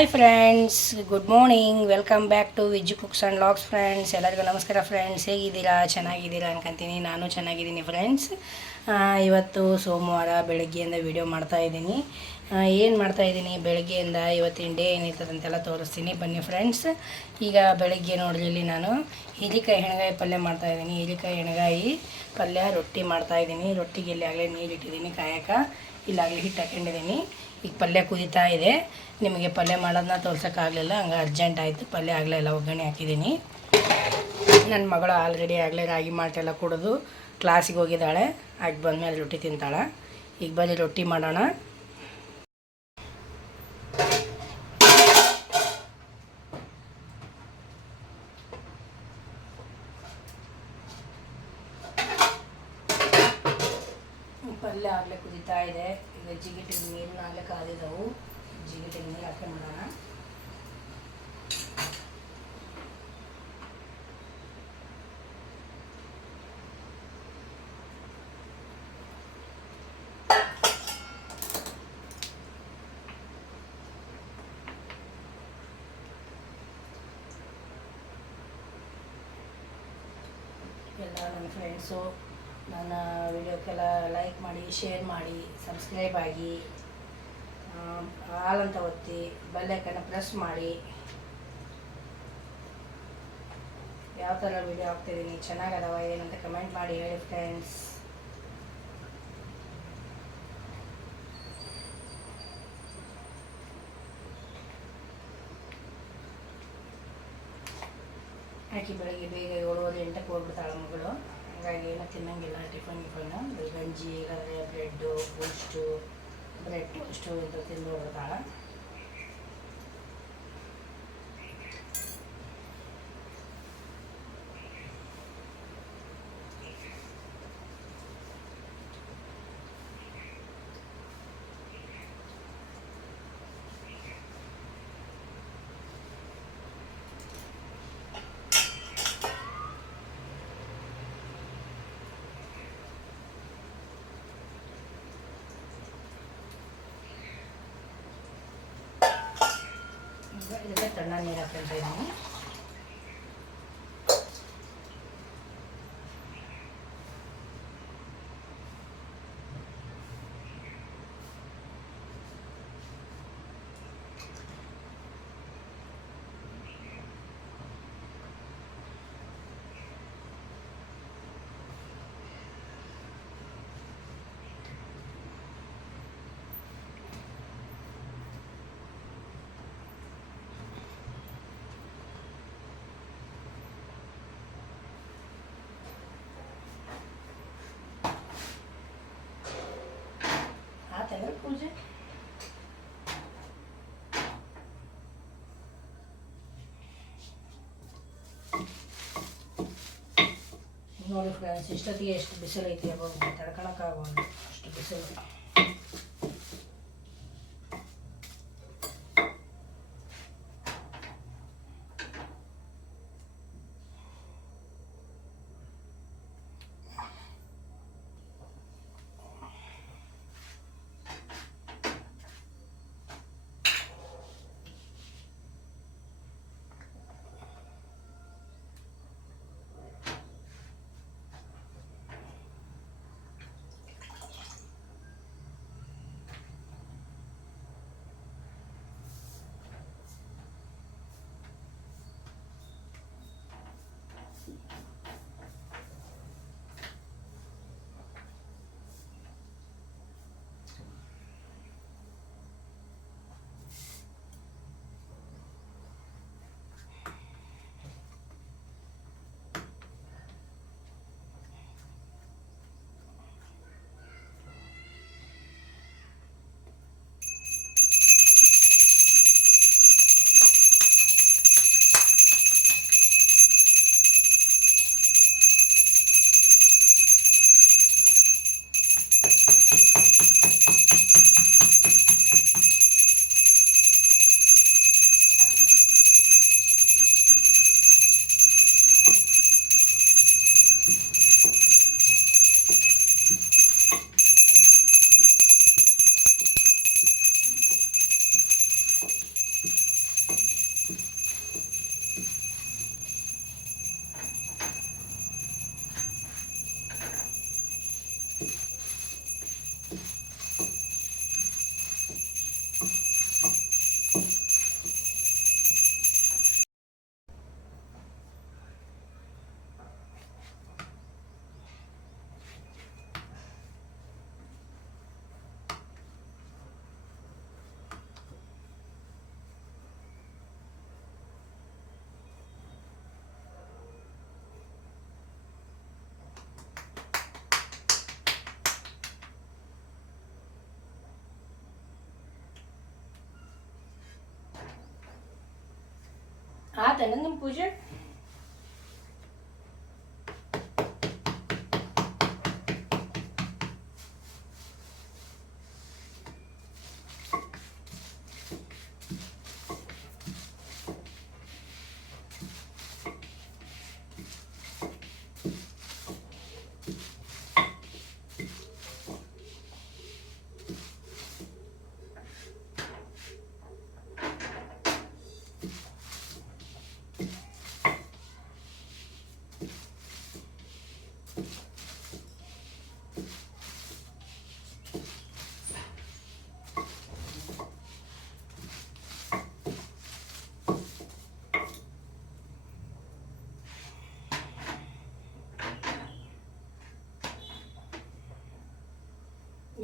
Hi friends good morning welcome back to Viz cooks and logs friends ಎಲ್ಲರಿಗೂ ನಮಸ್ಕಾರ friends ಹೇಗಿದ್ದೀರಾ? ಚೆನ್ನಾಗಿದ್ದೀರಾ ಅನ್ಕೊಂತೀನಿ. ನಾನು ಚೆನ್ನಾಗಿದ್ದೀನಿ ಫ್ರೆಂಡ್ಸ್ ಇವತ್ತು ಸೋಮವಾರ ಬೆಳಗ್ಗೆಯಿಂದ ವಿಡಿಯೋ ಮಾಡ್ತಾಯಿದ್ದೀನಿ ಏನು ಮಾಡ್ತಾಯಿದ್ದೀನಿ ಬೆಳಗ್ಗೆಯಿಂದ ಇವತ್ತಿನ ಡೇ ಏನಿರ್ತದಂತೆಲ್ಲ ತೋರಿಸ್ತೀನಿ. ಬನ್ನಿ ಫ್ರೆಂಡ್ಸ್ ಈಗ ಬೆಳಗ್ಗೆ ನೋಡ್ರಿ ಇಲ್ಲಿ ನಾನು ಹೀರಿಕಾಯಿ ಹೆಣಗಾಯಿ ಪಲ್ಯ ಮಾಡ್ತಾಯಿದ್ದೀನಿ ಹೀರಿಕಾಯಿ ಹೆಣಗಾಯಿ ಪಲ್ಯ ರೊಟ್ಟಿ ಮಾಡ್ತಾಯಿದ್ದೀನಿ ರೊಟ್ಟಿಗೆ ಇಲ್ಲಿ ಆಗಲೇ ನೀರು ಇಟ್ಟಿದ್ದೀನಿ ಕಾಯಕ. ಇಲ್ಲಾಗಲೇ ಹಿಟ್ಟು ಹಾಕೊಂಡಿದ್ದೀನಿ. ಈಗ ಪಲ್ಯ ಕುದೀತಾ ಇದೆ. ನಿಮಗೆ ಪಲ್ಯ ಮಾಡೋದನ್ನ ತೋರ್ಸೋಕ್ಕಾಗಲಿಲ್ಲ ಹಂಗೆ ಅರ್ಜೆಂಟ್ ಆಯಿತು. ಪಲ್ಯ ಆಗಲೇ ಎಲ್ಲ ಒಗ್ಗರಣೆ ಹಾಕಿದ್ದೀನಿ. ನನ್ನ ಮಗಳು ಆಲ್ರೆಡಿ ಆಗಲೇ ರಾಗಿ ಮಾಲ್ಟೆಲ್ಲ ಕುಡಿದು ಕ್ಲಾಸಿಗೆ ಹೋಗಿದ್ದಾಳೆ. ಆಗಿ ಬಂದಮೇಲೆ ರೊಟ್ಟಿ ತಿಂತಾಳೆ. ಈಗ ಬಂದು ರೊಟ್ಟಿ ಮಾಡೋಣ. ಪಲ್ಯ ಆಗಲೇ ಕುದೀತಾ ಇದೆ. ಈಗ ಜಿಗಿಟಿಗೆ ನೀರನ್ನ ಆಗಲೇ ಕಾದಿದ್ದವು ಜಿಗಿಟಿಗೆ ನೀರು ಹಾಕಿ ಮಾಡೋಣ. ಎಲ್ಲ ನನ್ನ ಫ್ರೆಂಡ್ಸು ನನ್ನ ವಿಡಿಯೋಕ್ಕೆಲ್ಲ ಲೈಕ್ ಮಾಡಿ ಶೇರ್ ಮಾಡಿ ಸಬ್ಸ್ಕ್ರೈಬ್ ಆಗಿ ಆಲ್ ಅಂತ ಒತ್ತಿ ಬೆಲ್ಲೈಕನ್ನು ಪ್ರೆಸ್ ಮಾಡಿ. ಯಾವ ಥರ ವಿಡಿಯೋ ಹಾಕ್ತಿದ್ದೀನಿ, ಚೆನ್ನಾಗದವ, ಏನಂತ ಕಮೆಂಟ್ ಮಾಡಿ ಹೇಳಿ ಫ್ರೆಂಡ್ಸ್ ಆಕೆ ಬೆಳಗ್ಗೆ ಬೇಗ ಏಳುವರೆ, ಎಂಟಕ್ಕೆ ಹೋಗ್ಬಿಡ್ತಾಳೆ ಮಗಳು. ಹಾಗಾಗಿ ಎಲ್ಲ ತಿನ್ನಂಗಿಲ್ಲ ಟಿಫನ್ ಗಿಫನ್ ಗಂಜಿ ಇಲ್ಲಾಂದರೆ ಬ್ರೆಡ್ಡು ಬೂಸ್ಟು ಬ್ರೆಡ್ ಟೋಸ್ಟು ಇಂಥ ತಿಂದು ಹೋಗ್ಬಿಡ್ತಾಳೆ ಇದಕ್ಕೆ ತಣ್ಣ ನೀರು ಇದ್ದೀನಿ ಆತಲ್ಲ ಪೂಜೆ ನೋಡಿ ಫ್ರೆಂಡ್ಸ್ ಇಷ್ಟೊತ್ತಿಗೆ ಎಷ್ಟು ಬಿಸಿಲು ಐತಿ ಅವಾಗ ತಡ್ಕೊಳಕ್ಕಾಗೋದು ಅಷ್ಟು ಬಿಸಿಲು 它等那个不是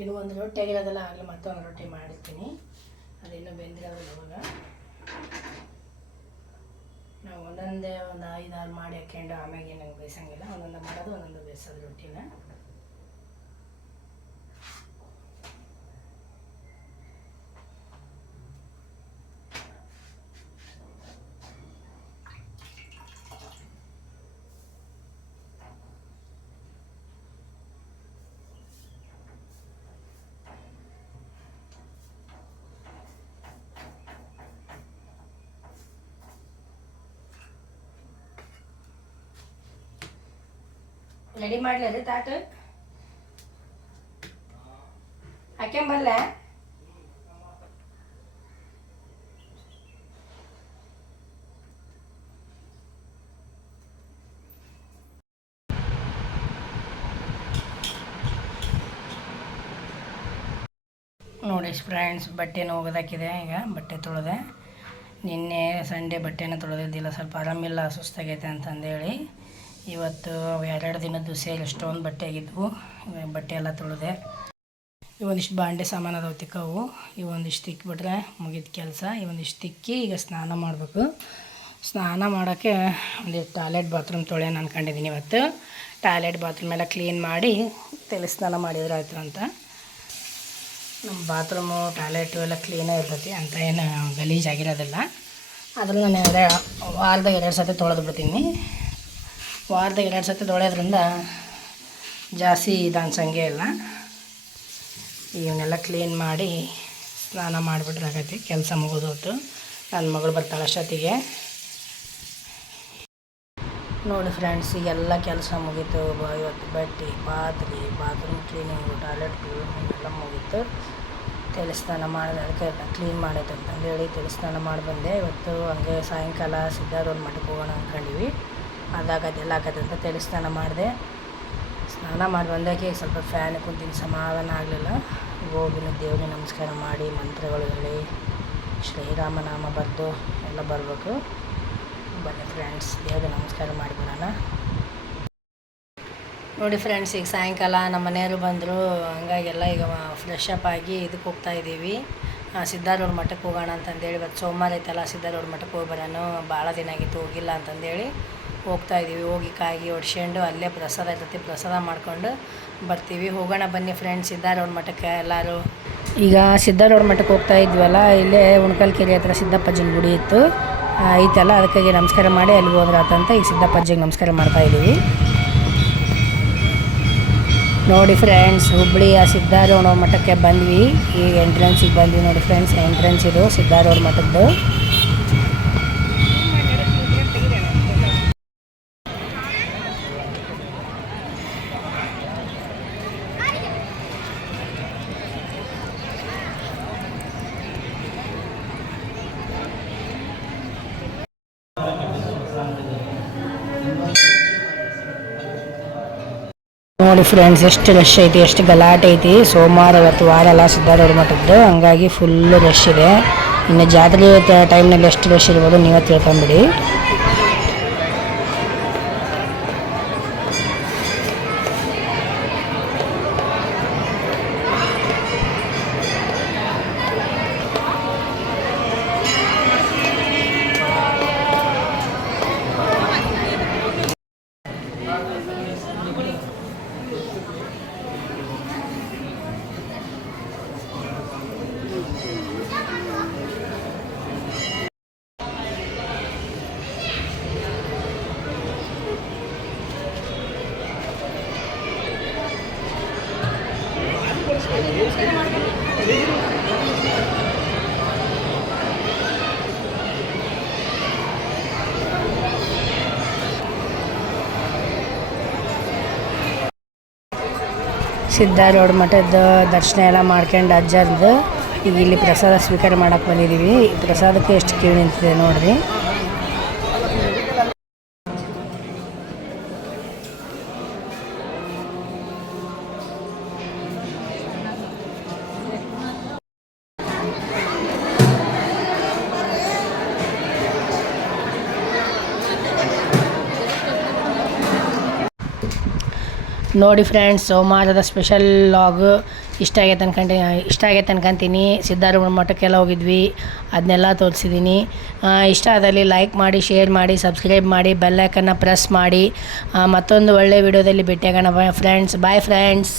ಇನ್ನು ಒಂದು ರೊಟ್ಟಿ ಆಗಿರೋದಲ್ಲ, ಆಗಲಿ ಮತ್ತೊಂದು ರೊಟ್ಟಿ ಮಾಡಿರ್ತೀನಿ. ಅದಿನ್ನೂ ಬೆಂದಿರೋದಿಲ್ಲ ಇವಾಗ. ನಾವು ಒಂದೊಂದೇ ಒಂದು ಐದಾರು ಮಾಡಿ ಹಾಕ್ಕೊಂಡು ಆಮ್ಯಾಗೆ ನಂಗೆ ಬೇಯಿಸಂಗಿಲ್ಲ, ಒಂದೊಂದು ಮಾಡೋದು, ಒಂದೊಂದು ಬೇಯಿಸೋದು ರೊಟ್ಟಿನ. ರೆಡಿ ಮಾಡ್ಲರಿ ತಾಟ? ಹಾಕ್ಯಂಬರ್ಲ ನೋಡಿ ಫ್ರೆಂಡ್ಸ್ ಬಟ್ಟೆನ ಒಗೆದಾಕಿದೆ ಈಗ, ಬಟ್ಟೆ ತೊಳೆದೆ. ನಿನ್ನೆ ಸಂಡೇ ಬಟ್ಟೆನ ತೊಳೆದಿದ್ದಿಲ್ಲ, ಸ್ವಲ್ಪ ಆರಾಮಿಲ್ಲ, ಸುಸ್ತಾಗೈತೆ ಅಂತಂದೇಳಿ. ಇವತ್ತು ಎರಡು ದಿನದ್ದು ಸೇರಿ ಎಷ್ಟೊಂದು ಬಟ್ಟೆ ಆಗಿದ್ವು. ಬಟ್ಟೆ ಎಲ್ಲ ತೊಳೆದೆ. ಇವೊಂದಿಷ್ಟು ಬಾಂಡೆ ಸಾಮಾನು ಅದಾವೆ ತಿಕ್ಕವು. ಇವೊಂದಿಷ್ಟು ತಿಕ್ಕಿಬಿಟ್ರೆ ಮುಗಿದ ಕೆಲಸ. ಇವೊಂದಿಷ್ಟು ತಿಕ್ಕಿ ಈಗ ಸ್ನಾನ ಮಾಡಬೇಕು. ಸ್ನಾನ ಮಾಡೋಕ್ಕೆ ಒಂದು ಟಾಯ್ಲೆಟ್ ಬಾತ್ರೂಮ್ ತೊಳೆಯೋಣ ಅನ್ಕೊಂಡಿದ್ದೀನಿ ಇವತ್ತು. ಟಾಯ್ಲೆಟ್ ಬಾತ್ರೂಮ್ ಎಲ್ಲ ಕ್ಲೀನ್ ಮಾಡಿ ತಲೆ ಸ್ನಾನ ಮಾಡಿದ್ರೆ ಅಂತ. ನಮ್ಮ ಬಾತ್ರೂಮು, ಟಾಯ್ಲೆಟು ಎಲ್ಲ ಕ್ಲೀನೇ ಇರ್ತೈತಿ. ಅಂತ ಏನು ಗಲೀಜಾಗಿರೋದಿಲ್ಲ. ಆದರೂ ನಾನು ಎರಡು ವಾರದಾಗ ಎರಡು ಸತಿ ತೊಳೆದು ಬಿಡ್ತೀನಿ ವಾರದಾಗ ಎರಡು ಸತಿ ತೊಳೆಯೋದ್ರಿಂದ ಜಾಸ್ತಿ ಇದು ಅನ್ಸಂಗೆ ಇಲ್ಲ. ಇವನ್ನೆಲ್ಲ ಕ್ಲೀನ್ ಮಾಡಿ ಸ್ನಾನ ಮಾಡಿಬಿಟ್ರೆ ಆಗೈತಿ ಕೆಲಸ ಮುಗಿದೋತು ನನ್ನ ಮಗಳು ಬರ್ತಾಳೆ ಅಷ್ಟೊತ್ತಿಗೆ. ನೋಡಿ ಫ್ರೆಂಡ್ಸ್ ಎಲ್ಲ ಕೆಲಸ ಮುಗೀತು. ಇವತ್ತು ಬಟ್ಟೆ, ಪಾತ್ರೆ ಬಾತ್ರೂಮ್ ಕ್ಲೀನಿಂಗು ಟಾಯ್ಲೆಟ್ ಕ್ಲೀನಿಂಗ್ ಎಲ್ಲ ಮುಗೀತು. ಸ್ನಾನ ಮಾಡಿದೆ, ಅದಕ್ಕೆ ಎಲ್ಲ ಕ್ಲೀನ್ ಮಾಡೈತೆ ಅಂತಂದೇಳಿ ಸ್ನಾನ ಮಾಡಿ ಬಂದೆ. ಇವತ್ತು ಹಂಗೆ ಸಾಯಂಕಾಲ ಸಿದ್ಧಾರ್ಥ ಮಠಕ್ಕೆ ಹೋಗೋಣ ಅಂದ್ಕೊಂಡಿವಿ. ಅದಾಗದೆಲ್ಲ ಆಗತ್ತೆ ಅಂತ ತಲೆ ಸ್ನಾನ ಮಾಡಿದೆ. ಸ್ನಾನ ಮಾಡಿ ಬಂದಾಗೆ ಸ್ವಲ್ಪ ಫ್ಯಾನ್ ಕುಂತಿನ, ಸಮಾಧಾನ ಆಗಲಿಲ್ಲ. ಹೋಗಿನ ದೇವ್ರಿಗೆ ನಮಸ್ಕಾರ ಮಾಡಿ, ಮಂತ್ರಗಳು ಹೇಳಿ, ಶ್ರೀರಾಮನಾಮ ಬರೆದು ಎಲ್ಲ ಬರಬೇಕು. ಬನ್ನಿ ಫ್ರೆಂಡ್ಸ್ ದೇವ್ರಿಗೆ ನಮಸ್ಕಾರ ಮಾಡಿ ಬರೋಣ ನೋಡಿ ಫ್ರೆಂಡ್ಸ್ ಈಗ ಸಾಯಂಕಾಲ ನಮ್ಮ ಮನೆಯವರು ಬಂದರು. ಹಂಗಾಗೆಲ್ಲ ಈಗ ಫ್ರೆಶ್ ಅಪ್ ಆಗಿ ಇದಕ್ಕೆ ಹೋಗ್ತಾ ಇದ್ದೀವಿ. ಸಿದ್ಧಾರೂಢ ಮಠಕ್ಕೆ ಹೋಗೋಣ ಅಂತಂದೇಳಿ ಇವತ್ತು ಸೋಮವಾರ ಐತಲ್ಲ, ಸಿದ್ಧಾರೂಢ ಮಠಕ್ಕೆ ಹೋಗಿ ಬರೋಣ. ಭಾಳ ದಿನ ಆಗಿತ್ತು, ಹೋಗಿಲ್ಲ ಅಂತಂದೇಳಿ. ಹೋಗ್ತಾ ಇದ್ದೀವಿ. ಹೋಗಿ ಕಾಯಿ ಹೊಡ್ಸ್ಕೊಂಡು ಅಲ್ಲೇ ಪ್ರಸಾದ ಇರ್ತೈತಿ, ಪ್ರಸಾದ ಮಾಡ್ಕೊಂಡು ಬರ್ತೀವಿ. ಹೋಗೋಣ ಬನ್ನಿ ಫ್ರೆಂಡ್ಸ್ ಸಿದ್ಧಾರೂಢ ಮಠಕ್ಕೆ ಎಲ್ಲರೂ. ಈಗ ಸಿದ್ಧಾರೂಢ ಮಠಕ್ಕೆ ಹೋಗ್ತಾ ಇದ್ವಲ್ಲ, ಇಲ್ಲೇ ಉಣ್ಕಲ್ ಕೆರೆ ಹತ್ರ ಸಿದ್ದಪ್ಪಜ್ಜನ ಗುಡಿ ಇತ್ತು. ಐತಲ್ಲ ಅದಕ್ಕಾಗಿ ನಮಸ್ಕಾರ ಮಾಡಿ ಅಲ್ಲಿ ಹೋದ್ರೆ ಆತಂತ ಈಗ ಸಿದ್ದಪ್ಪಜ್ಜಿಗೆ ನಮಸ್ಕಾರ ಮಾಡ್ತಾ ಇದ್ದೀವಿ. ನೋಡಿ ಫ್ರೆಂಡ್ಸ್ ಹುಬ್ಳಿಯ ಸಿದ್ಧಾರೂಢ ಮಠಕ್ಕೆ ಬಂದ್ವಿ. ಈಗ ಎಂಟ್ರೆನ್ಸಿಗೆ ಬಂದ್ವಿ ನೋಡಿ ಫ್ರೆಂಡ್ಸ್ ಎಂಟ್ರೆನ್ಸ್ ಇದು ಸಿದ್ಧಾರೂಢ ಮಠದ್ದು. ಫ್ರೆಂಡ್ಸ್ ಎಷ್ಟು ರಶ್ ಐತಿ ಎಷ್ಟು ಗಲಾಟೆ ಐತಿ ಸೋಮವಾರ ಇವತ್ತು ವಾರ ಎಲ್ಲ ಸಿದ್ಧಾರೂಢ ಮಠದ್ದು. ಹಂಗಾಗಿ ಫುಲ್ ರಶ್ ಇದೆ. ಇನ್ನು ಜಾತ್ರೆ ಟೈಮ್ನಲ್ಲಿ ಎಷ್ಟು ರಶ್ ಇರ್ಬೋದು ನೀವೇ ತಿಳ್ಕೊಂಬಿಡಿ. ಸಿದ್ಧಾರೂಢ ಮಠದ ದರ್ಶನ ಎಲ್ಲ ಮಾಡ್ಕೊಂಡು ಅಜ್ಜರ್ದು ಈಗ ಇಲ್ಲಿ ಪ್ರಸಾದ ಸ್ವೀಕಾರ ಮಾಡಕ್ಕೆ ಬಂದಿದ್ದೀವಿ. ಪ್ರಸಾದಕ್ಕೆ ಎಷ್ಟು ಕ್ಯೂ ನಿಂತಿದೆ ನೋಡ್ರಿ. ನೋಡಿ ಫ್ರೆಂಡ್ಸ್ ಸೋಮವಾರದ ಸ್ಪೆಷಲ್ ಲಾಗ್ ಇಷ್ಟ ಆಗೈತೆ ಅನ್ಕೊಂಡಿ ಇಷ್ಟ ಆಗೈತೆ ಅನ್ಕೊಂತೀನಿ. ಸಿದ್ಧಾರೂಢ ಮಠಕ್ಕೆಲ್ಲ ಹೋಗಿದ್ವಿ. ಅದನ್ನೆಲ್ಲ ತೋರಿಸಿದ್ದೀನಿ ಇಷ್ಟ ಆದಲ್ಲಿ ಲೈಕ್ ಮಾಡಿ ಶೇರ್ ಮಾಡಿ ಸಬ್ಸ್ಕ್ರೈಬ್ ಮಾಡಿ ಬೆಲ್ಲೈಕನ್ನು ಪ್ರೆಸ್ ಮಾಡಿ. ಮತ್ತೊಂದು ಒಳ್ಳೆಯ ವಿಡಿಯೋದಲ್ಲಿ ಭೇಟಿಯಾಗೋಣ. Friends bye friends